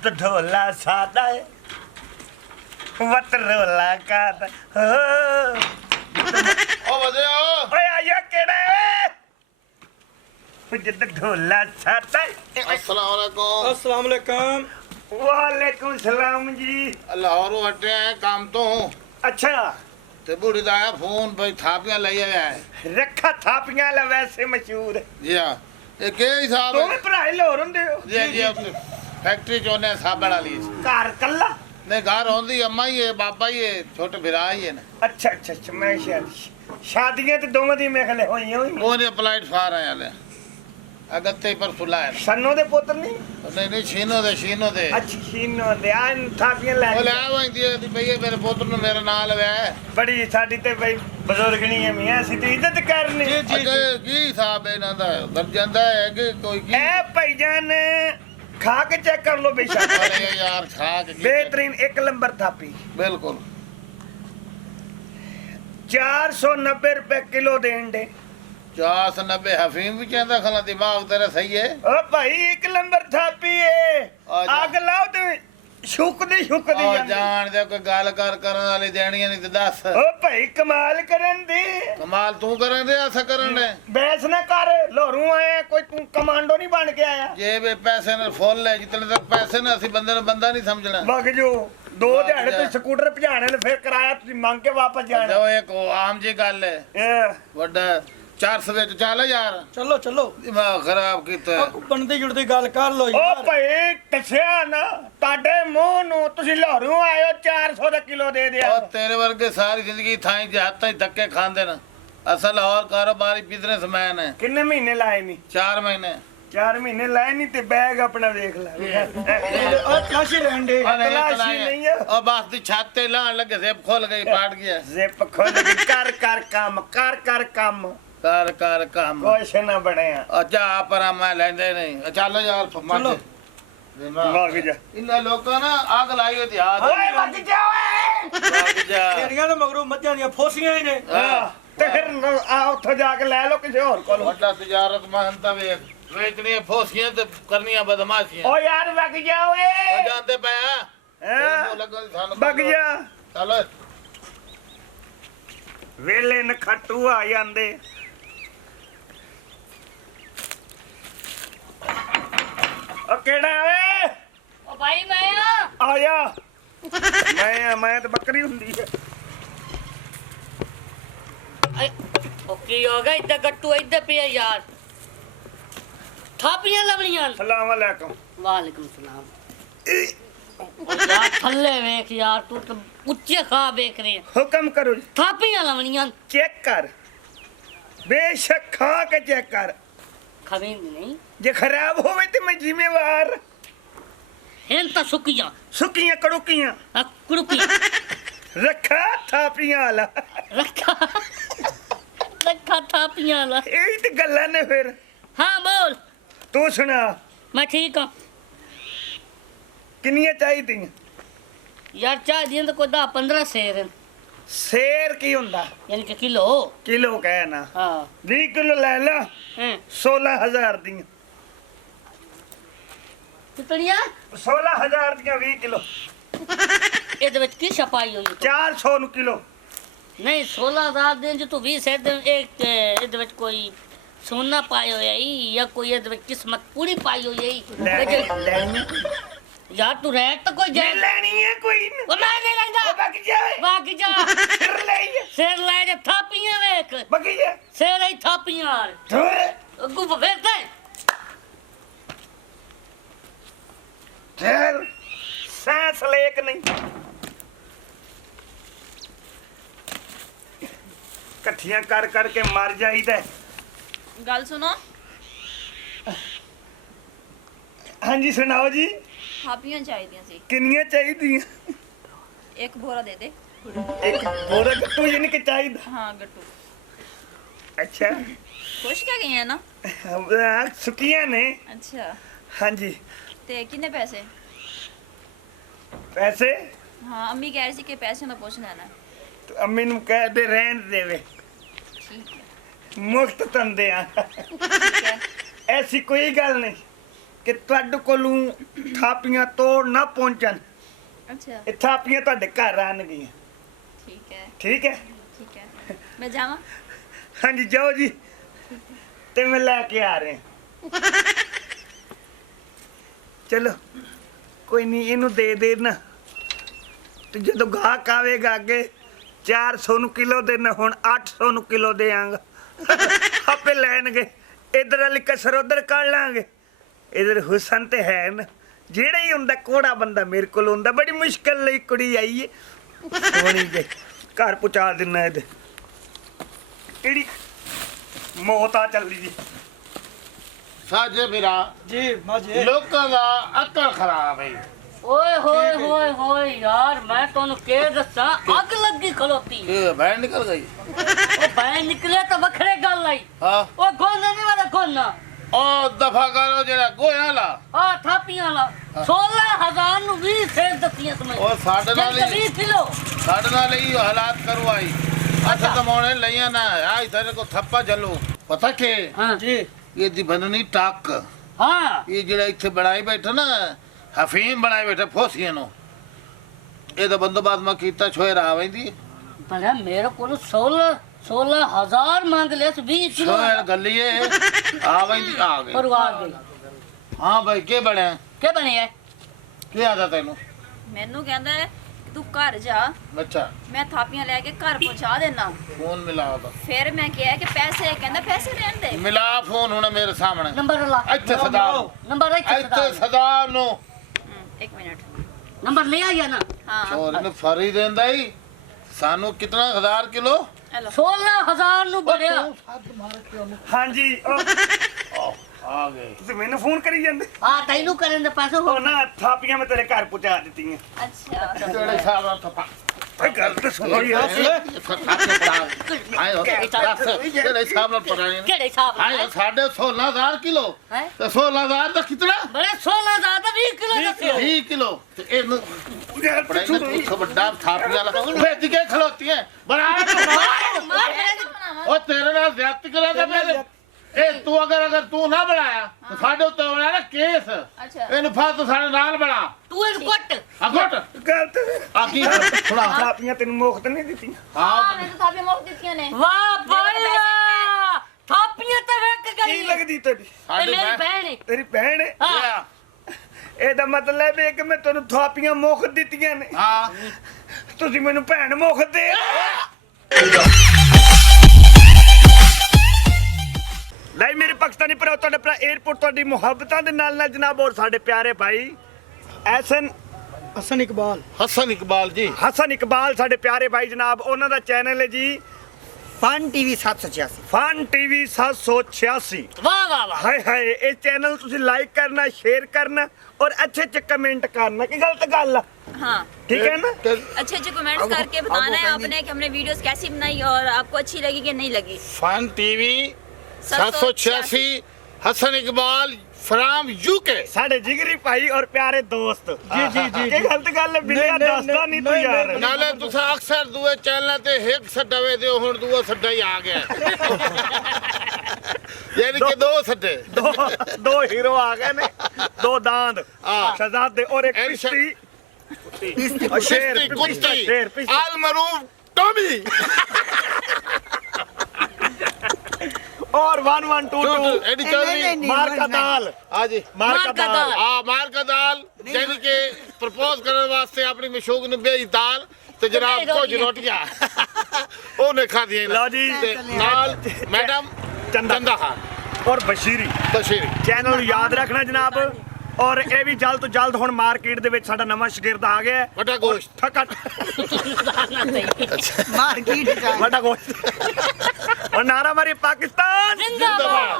मस्त ढोला सादा है वत रोला कादा ओ बदे ओए आया केड़ा है जिद ढोला सादा है अस्सलाम वालेकुम। अस्सलाम वालेकुम। वालेकुम सलाम जी। लाहौरों हटे हैं काम तो अच्छा ते बूढ़ी दा आया फोन भाई थापियां लई आया है। रखा थापियां ला वैसे मशहूर है जी हां ये के हिसाब है? दोवें भरा लाहौर हुंदे हो जी जी अपनी फैक्ट्री चोने साबड़ वाली घर कल्ला ने घर होंदी अम्मा ही है बाबा ही है छोटे भरा ही है ना। अच्छा अच्छा अच्छा मैं शादियां ते दोवां दी मेरे ख्याल होई होई वो ने अप्लाइड फार आया ले अगत्ते पर सुला है सन्नो दे पुत्र नहीं नहीं शीनो दे अच्छी शीनो दे आन थापियां ले वो ले आवेंदी दी भैया मेरे पुत्र ने मेरे नाल वे बड़ी साडी ते भाई बुजुर्गनी है मियां सी ते इज्जत करनी अगे की हिसाब है इना दा दर जांदा है कि कोई की ए भाईजान खा के चेक कर लो बेशक अरे यार खा के बेहतरीन एक नंबर थापी बिल्कुल 490 रुपए किलो दें दे 490 हफीम भी कहता खला दिमाग तेरा सही है। ओ भाई एक नंबर थापी है आग लाओ ते शुकदी ओ जान दे कोई गल करन वाली देनी नहीं ते दस ओ भाई कमाल करन दी कमाल तू करन दे ऐसा करन दे बैस ना कर लोरू आया कोई तू कमांडो नहीं बन के आया जे बे पैसे न फुल है जितने तक पैसे न असि बंदे ने बंदा नहीं समझना वग जो दो दिहाड़े तो स्कूटर भजाने फिर किराया तुम मांग के वापस जाना जो एक आम जी गल है वड्डा 400 ਵਿੱਚ ਚੱਲ ਯਾਰ चलो चलो ਦਿਮਾਗ ਖਰਾਬ ਕੀਤਾ बनदी जुड़दी गल कर लो ओ यार। भाई कसिया ना ताडे मुंह ਨੂੰ ਤੁਸੀਂ ਲਾਹੌਰੋਂ ਆਏ ਹੋ 400 ਦਾ ਕਿਲੋ ਦੇ ਦਿਆ ਉਹ ਤੇਰੇ ਵਰਗੇ ਸਾਰੀ ਜ਼ਿੰਦਗੀ ਥਾਈ ਜਹਾਤਾਂ ਹੀ ਧੱਕੇ ਖਾਂਦੇ ਨੇ ਅਸਲ ਹੋਰ ਕਾਰੋਬਾਰੀ ਬਿਜ਼ਨਸਮੈਨ ਹੈ। ਕਿੰਨੇ ਮਹੀਨੇ ਲਾਏ ਨਹੀਂ 4 ਮਹੀਨੇ 4 ਮਹੀਨੇ ਲਾਏ ਨਹੀਂ ਤੇ ਬੈਗ ਆਪਣਾ ਵੇਖ ਲੈ और काशी रहंडे ਤਲਾਸ਼ੀ ਨਹੀਂ ਹੈ ਉਹ ਬਸ ਦੀ ਛੱਤ ਤੇ ਲਾਣ ਲੱਗੇ ਜ਼ੇਬ ਖੁੱਲ ਗਈ ਪਾਟ ਗਿਆ ਜ਼ਿਪ ਖੋਲ ਕੇ ਕਰ ਕਰ ਕੰਮ ਕਰ ਕੰਮ ਕੁਛ ਨਾ ਬਣਿਆ ਅੱਛਾ ਪਰਾਂ ਮੈਂ ਲੈਂਦੇ ਨਹੀਂ ਚੱਲ ਯਾਰ ਮੱਝ ਵਗ ਜਾ ਇਹਨਾਂ ਲੋਕਾਂ ਨਾ ਅੱਗ ਲਾਈ ਹੋਈ ਹੱਥ ਓਏ ਵਗ ਜਾ ਓਏ ਵਗ ਜਾ तेरियां ने मगरू मज्जां ਦੀਆਂ ਫੋਸੀਆਂ ਹੀ ਨੇ ਤੇ ਫਿਰ ਆ ਉੱਥੋਂ ਜਾ ਕੇ ਲੈ ਲਓ ਕਿਸੇ ਹੋਰ ਕੋਲ ਵੱਡਾ ਤਜਾਰਤ ਮਹੰਤਾ ਵੇਖ ਵੇਚਣੀਆਂ ਫੋਸੀਆਂ ਤੇ ਕਰਨੀਆਂ ਬਦਮਾਸ਼ੀਆਂ ਓ ਯਾਰ ਵਗ ਜਾ ਓਏ ਉਹ ਜਾਂਦੇ ਪਿਆ ਵਗ ਜਾ ਚੱਲ ਵੇਲੇ ਨਖੱਟੂ ਆ ਜਾਂਦੇ ਓ ਕਿਹੜਾ ਓਏ ओ भाई मैं ਆਇਆ ਮੈਂ ਤਾਂ ਬੱਕਰੀ ਹੁੰਦੀ ਹੈ ओके हो गया इधर गट्टू इधर पे यार थापियां लवड़ियां ਸਲਾਮ ਅਲੈਕਮ वालेकुम सलाम ओ यार थल्ले देख यार तू तो ऊंचे खा देख रहे ਹੁਕਮ ਕਰੋ ਜੀ थापियां लवड़ियां ਚੈੱਕ ਕਰ ਬੇਸ਼ੱਕ ਖਾ ਕੇ ਚੈੱਕ ਕਰ खवींद नहीं ਜੇ ਖਰਾਬ ਹੋਵੇ ਤੇ ਮੈਂ ਜ਼ਿੰਮੇਵਾਰ हेन ता सुकियां ਸੁੱਕੀਆਂ ਕੜੁਕੀਆਂ कुड़कियां ਰੱਖਾ ਥਾਪੀਆਂ ਵਾਲਾ रखा रखा थापियां ला ਇਹ ਤੇ ਗੱਲਾਂ ਨੇ ਫਿਰ हाँ बोल ਤੂੰ ਸੁਣਾ मैं ठीक हूं ਕਿੰਨੀਆਂ ਚਾਹੀਦੀਆਂ यार चाह दिए तो कोई 10-15 शेर हैं ਸ਼ੇਰ ਕੀ ਹੁੰਦਾ यानी कि किलो ਕਿਲੋ ਕਹਿ ਨਾ हाँ 20 ਕਿਲੋ ਲੈ ਲਾ हैं 16000 ਦੀਆਂ कितनियां 16000 ਦੀਆਂ 20 ਕਿਲੋ ਇਹਦੇ ਵਿੱਚ ਕੀ ਛਪਾਈ ਹੋਈ 400 ਨੂੰ ਕਿਲੋ ਨਹੀਂ 16000 ਦੇ ਜੋ ਤੂੰ 20 ਦੇ ਇੱਕ ਇਹਦੇ ਵਿੱਚ ਕੋਈ ਸੋਨਾ ਪਾਇਆ ਹੋਇਆ ਹੈ ਜਾਂ ਕੋਈ ਇਹਦੇ ਵਿੱਚ ਕਿਸਮਤ ਪੂਰੀ ਪਾਈ ਹੋਈ ਹੈ ਲੈਣੀ ਯਾਰ ਤੂੰ ਰਹਿ ਤਾਂ ਕੋਈ ਜੇ ਜਾਏ ਲੈਣੀ ਹੈ ਕੋਈ ਨਾ ਉਹ ਮੈਂ ਨਹੀਂ ਲੈਂਦਾ ਬੱਕ ਜਾਏ ਬਾਕੀ ਜਾ ਫਿਰ ਲੈ ਜਾ ਸਿਰ ਲੈ ਜਾ ਥਾਪੀਆਂ ਵੇਖ ਬੱਕੀ ਜਾ ਸਿਰ ਹੀ ਥਾਪੀਆਂ ਅੱਗੂ ਫੇਰਦਾ ਠਹਿਰ ਸਾਂਸ ਲੇਕ ਨਹੀਂ ਇਕੱਠੀਆਂ ਕਰ ਕਰਕੇ ਮਰ ਜਾਈਦਾ गल सुनो ਹਾਂਜੀ ਸੁਣਾਓ ਜੀ थापियां चाहिए सी ਕਿੰਨੀਆਂ ਚਾਹੀਦੀਆਂ एक बोरा दे दे ਇੱਕ ਹੋਰ ਗੱਟੂ ਜਿਹਨੇ ਕਿ ਚਾਹੀਦਾ हाँ गट्टू ਅੱਛਾ खुश क्या गई है ना ਸੁੱਕੀਆਂ ਨੇ अच्छा ਹਾਂਜੀ ते कितने पैसे ਪੈਸੇ हाँ अम्मी कह रही थी कि पैसे ना पूछ लेना ਤੇ ਅੰਮੀ ਨੂੰ ਕਹਿ ਦੇ ਰਹਿਣ ਦੇਵੇ ठीक है ਮੁਫਤ ਤੰਦੇ ਆ ठीक है ਐਸੀ ਕੋਈ ਗੱਲ ਨਹੀਂ ਕਿ ਤੁਹਾਡੇ ਕੋਲੋਂ ਥਾਪੀਆਂ ਤੋੜ ਨਾ ਪਹੁੰਚਣ। अच्छा ਇਹ ਥਾਪੀਆਂ ਤੁਹਾਡੇ ਘਰ ਆਣਗੀਆਂ। ठीक है ਠੀਕ ਹੈ? ठीक है मैं जावा ਹਾਂਜੀ ਜਾਓ ਜੀ, ਤੇ ਮੈਂ ਲੈ ਕੇ ਆ ਰਿਹਾ। ਚਲੋ ਕੋਈ ਨਹੀਂ, ਇਹਨੂੰ ਦੇ ਦੇਣਾ, ਤੇ ਜਦੋਂ ਗਾਹਕ ਆਵੇਗਾ ਅੱਗੇ 400 ਨੂੰ ਕਿਲੋ ਦੇਣਾ, ਹੁਣ 800 ਨੂੰ ਕਿਲੋ ਦੇਵਾਂਗਾ। ਆਪੇ ਲੈਣਗੇ, ਇਧਰ ਵਾਲੀ ਕਸਰ ਉਧਰ ਕੱਢ ਲਾਂਗੇ। ਇਧਰ ਹੁਸਨ ਤੇ ਹੈ ਨਾ, ਜਿਹੜਾ ਹੀ ਹੁੰਦਾ ਕੋੜਾ ਬੰਦਾ ਮੇਰੇ ਕੋਲ ਹੁੰਦਾ। ਬੜੀ ਮੁਸ਼ਕਲ ਲਈ ਕੁੜੀ ਆਈ ਏ, ਸੋਹਣੀ ਜੇ, ਘਰ ਪਹੁੰਚਾ ਦਿੰਨਾ ਇਹਦੇ। ਕਿਹੜੀ ਮੌਤ ਆ ਚੱਲੀ ਜੀ। ਸਾਜੇ ਮੇਰਾ जी माजे ਲੋਕਾਂ ਦਾ ਅਕਲ ਖਰਾਬ ਹੈ। ਓਏ ਹੋਏ ਹੋਏ ਹੋਏ ਯਾਰ, ਮੈਂ ਤੁਹਾਨੂੰ ਕੀ ਦੱਸਾਂ, ਅੱਗ ਲੱਗੀ ਖਲੋਤੀ। ਇਹ ਬੈਠ ਨਿਕਲ ਗਈ। ਉਹ ਬਾਹਰ ਨਿਕਲਿਆ ਤਾਂ ਵੱਖਰੇ ਗੱਲ ਆਈ। ਹਾਂ ਉਹ ਗੋਨਾ ਨਹੀਂ ਵਾਲਾ ਗੋਨਾ, ਉਹ ਦਫਾ ਕਰੋ ਜਿਹੜਾ ਗੋਇਆ ਲਾ। ਆ ਥਾਪੀਆਂ ਲਾ 16000 ਨੂੰ 20 ਸੇਰ ਦਿੱਤੀਆਂ ਤੁਮੇ। ਉਹ ਸਾਡੇ ਨਾਲ ਹੀ 20 ਕਿਲੋ ਸਾਡੇ ਨਾਲ ਹੀ ਹਾਲਾਤ ਕਰਵਾਈ। ਅੱਛਾ ਤਮਾਉਣੇ ਲਈਆਂ ਨਾ ਆਈ ਤੇਰੇ ਕੋ ਥੱਪਾ ਚੱਲੋ। ਪਤਾ ਕਿ ਹਾਂ जी ਇਹਦੀ ਬੰਨਣੀ ਟੱਕ। ਹਾਂ ਇਹ ਜਿਹੜਾ ਇੱਥੇ ਬਣਾਈ ਬੈਠਾ ਨਾ ਹਫੀਮ ਬਣਾਈ ਬੈਠਾ ਫੋਸੀਆਂ ਨੂੰ, ਇਹਦਾ ਬੰਦੋਬਸਤ ਮੈਂ ਕੀਤਾ ਛੋਏ ਰਾ ਵੈਂਦੀ ਬੜਾ ਮੇਰੇ ਕੋਲ 16000 ਮੰਗ ਲਿਆ ਸੀ 20 ਕਿਲੋ ਛੋਏ ਗੱਲੀਏ ਆ ਵੈਂਦੀ ਆ ਗਈ। ਪਰਵਾਹ ਗਈ। ਹਾਂ ਭਾਈ ਕੀ ਬਣਿਆ? ਕੀ ਬਣਿਆ? ਕੀ ਆਦਾ ਤੈਨੂੰ? मैनू कहंदा है कि तू घर जा ਅੱਛਾ मैं थापियां लेके घर पहुंचा देना। ਫੋਨ ਮਿਲਾ ਉਹਦਾ, फिर मैं कहा कि पैसे कहंदा पैसे रहन दे। ਮਿਲਾ ਫੋਨ ਹੁਣ ਮੇਰੇ ਸਾਹਮਣੇ। ਨੰਬਰ ਲਾ, ਇੱਥੇ ਸਦਾ ਨੰਬਰ ਇੱਥੇ ਇੱਥੇ ਸਦਾ, ਸਦਾ ਨੂੰ एक मिनट ਨੰਬਰ ਲੈ ਆਇਆ ਨਾ। हाँ ਚੋਰ ਨੇ ਫਰੀ ਦਿੰਦਾ ਹੀ ਸਾਨੂੰ ਕਿਤਨਾ 1000 ਕਿਲੋ। हेलो 16000 ਨੂੰ ਬੜਿਆ। ਹਾਂਜੀ ਆ ਗਏ ਤੁਸੀਂ ਮੈਨੂੰ ਫੋਨ ਕਰੀ ਜਾਂਦੇ। ਆ ਤੈਨੂੰ ਕਰਨ ਦੇ ਪੈਸੇ ਉਹ ਹੋ ਨਾ ਥਾਪੀਆਂ ਮੈਂ ਤੇਰੇ ਘਰ ਪਹੁੰਚਾ ਦਿੱਤੀਆਂ। अच्छा ਕਿਹੜੇ ਹਿਸਾਬ ਨਾਲ ਥੱਪਾ ਓਏ ਗੱਲ ਤਾਂ ਸੁਣੋ ਯਾਰ। ਕਿਹੜੇ ਹਿਸਾਬ ਨਾਲ ਪੜਾਏ ਕਿਹੜੇ ਹਿਸਾਬ ਨਾਲ? ਹਾਏ ਸਾਡੇ 16000 ਕਿਲੋ ਹੈਂ? ਤੇ 16000 ਦਾ ਕਿਤਨਾ ਬੜੇ 16000 ਦਾ 20 ਕਿਲੋ ਦੱਸਿਓ। 20 ਕਿਲੋ ਤੇ ਇਹਨੂੰ ਯਾਰ ਬੜਾ ਤੂੰ ਸੁਣੋ। ਇੱਕ ਵੱਡਾ ਥਾਪੀਆਂ ਲਾ ਵੇਚ ਕੇ ਖਲੋਤੀਆਂ ਬਣਾ ਮਾਰ ਮੇਰੇ ਉਹ ਤੇਰੇ ਨਾਲ ਜ਼ਿਆਦਤੀ ਕਰਾਂਗਾ ਮੇਰੇ। ਇਹ ਅਗਰ ਤੂੰ ਨਾ ਬਣਾਇਆ ਤਾਂ ਸਾਡੇ ਉੱਤੇ ਹੋਣਾ ਨਾ ਕੇਸ। अच्छा ਇਹਨੂੰ ਫਾਸ ਸਾਡੇ ਨਾਲ ਬਣਾ ਤੂੰ ਇਹਨੂੰ ਕੁੱਟ। ਅਗਟ ਗਲਤ ਆ ਕੀ ਸੁਣਾ ਥਾਪੀਆਂ ਤੈਨੂੰ ਮੁਫਤ ਨਹੀਂ ਦਿੱਤੀਆਂ। ਹਾਂ हाँ मैं तो थापियां मुफ्त दित्तियां ने। ਵਾਹ ਭਾਈ ਵਾਹ, ਥਾਪੀਆਂ ਤੇ ਵੇਖ ਕੀ ਗਈ। ਲੱਗਦੀ ਤੇਰੀ? ਇਹ ਸਾਡੇ ਮੇਰੀ ਭੈਣ ਹੈ। ਤੇਰੀ ਭੈਣ ਹੈ? ਹਾਂ ਇਹਦਾ ਮਤਲਬ ਇਹ ਕਿ ਮੈਂ ਤੈਨੂੰ ਥਾਪੀਆਂ ਮੁਫਤ ਦਿੱਤੀਆਂ ਨੇ, ਹਾਂ ਤੁਸੀਂ ਮੈਨੂੰ ਭੈਣ ਮੁਫਤ ਦੇ। ਲੈ ਮੇਰੇ ਪਾਕਿਸਤਾਨੀ ਭਰਾ, ਤੁਹਾਡੇ ਭਰਾ 에어ਪੋਰਟ ਤੁਹਾਡੀ ਮੁਹੱਬਤਾਂ ਦੇ ਨਾਲ ਨਾਲ ਜਨਾਬ, ਔਰ ਸਾਡੇ ਪਿਆਰੇ ਭਾਈ हसन इकबाल ਹਸਨ ਇਕਬਾਲ ਜੀ ਹਸਨ ਇਕਬਾਲ, ਸਾਡੇ ਪਿਆਰੇ ਭਾਈ ਜਨਾਬ, ਉਹਨਾਂ ਦਾ ਚੈਨਲ ਹੈ ਜੀ फन टीवी 786 ਫਨ ਟੀਵੀ 786। ਵਾਹ ਵਾਹ ਵਾਹ। ਹਾਏ ਹਾਏ, ਇਹ ਚੈਨਲ ਤੁਸੀਂ ਲਾਈਕ ਕਰਨਾ, ਸ਼ੇਅਰ ਕਰਨਾ ਔਰ ਅੱਛੇ ਅੱਛੇ ਕਮੈਂਟ ਕਰਨਾ। ਕੀ ਗਲਤ ਗੱਲ ਆ? हाँ ਠੀਕ ਹੈ ਨਾ? अच्छे अच्छे कमेंट्स करके बताना है आपने कि हमने वीडियोस कैसी बनाई और आपको अच्छी लगी कि नहीं लगी। Fun TV 786 Hasan Iqbal from UK. ਸਾਡੇ ਜਿਗਰੀ ਭਾਈ ਔਰ ਪਿਆਰੇ ਦੋਸਤ। जी जी जी ਇਹ ਗਲਤ ਗੱਲ ਹੈ, ਬਿਲਿਆ ਨਹੀਂ, ਦੱਸਦਾ ਨਹੀਂ ਤੂੰ ਨਹੀਂ, ਯਾਰ। ਨਹੀਂ, ਨਾਲੇ ਤੁਸੀਂ ਅਕਸਰ ਦੂਏ ਚੈਨਲਾਂ ਤੇ ਇੱਕ ਸੱਡਾ ਵੇ ਦਿਓ, ਹੁਣ ਦੂਆ ਸੱਡਾ ਹੀ ਆ ਗਿਆ। ਯਾਨੀ ਕਿ ਦੋ ਸੱਡੇ। ਦੋ ਹੀਰੋ ਆ ਗਏ ਨੇ, ਦੋ ਦਾੰਦ ਹਾਂ। ਸ਼ਹਜ਼ਾਦੇ ਔਰ ਇੱਕ ਐਨ ਪਿਸ਼ਤੀ ਔਰ ਸ਼ੇਰ ਕੁਸ਼ਤੀ ਕੁਸ਼ਤੀ ਸ਼ੇਰ ਪਿਸ਼ਤੀ। ਆਲ ਮਰੂਫ ਟੋਮੀ ਔਰ 1122 ਐਡੀ ਚੌਧਰੀ ਮਾਰ ਕਾ ਦਾਲ, ਆ ਜੀ ਮਾਰ ਕਾ ਦਾਲ। ਆ ਮਾਰ ਕਾ ਦਾਲ ਯਾਨੀ ਕਿ ਪ੍ਰਪੋਜ਼ ਕਰਨ ਵਾਸਤੇ ਆਪਣੀ ਮਸ਼ੂਕ ਨੂੰ ਭੇਜ ਦਾਲ ਤੇ ਜਨਾਬ ਕੁਝ ਰੋਟੀਆਂ ਉਹਨੇ ਖਾਧੀਆਂ ਲਓ ਜੀ। ਤੇ ਨਾਲ ਮੈਡਮ ਚੰਦਾ ਖਾਨ ਔਰ ਬਸ਼ੀਰੀ ਬਸ਼ੀਰ ਚੈਨਲ ਨੂੰ ਯਾਦ ਰੱਖਣਾ ਜਨਾਬ। ਔਰ ਇਹ ਵੀ ਜਲਦ ਤੋਂ ਜਲਦ ਹੁਣ ਮਾਰਕੀਟ ਦੇ ਵਿੱਚ ਸਾਡਾ ਨਵਾਂ ਸ਼ਾਗਿਰਦ ਆ ਗਿਆ ਹੈ। ਵੱਡਾ ਗੋਸ਼ਤ ਠੱਕਾ मार्केट ਵੱਡਾ ਗੋਸ਼ਤ। ਔਰ ਨਾਰਾ ਮਾਰੀ ਪਾਕਿਸਤਾਨ ਜ਼ਿੰਦਾਬਾਦ।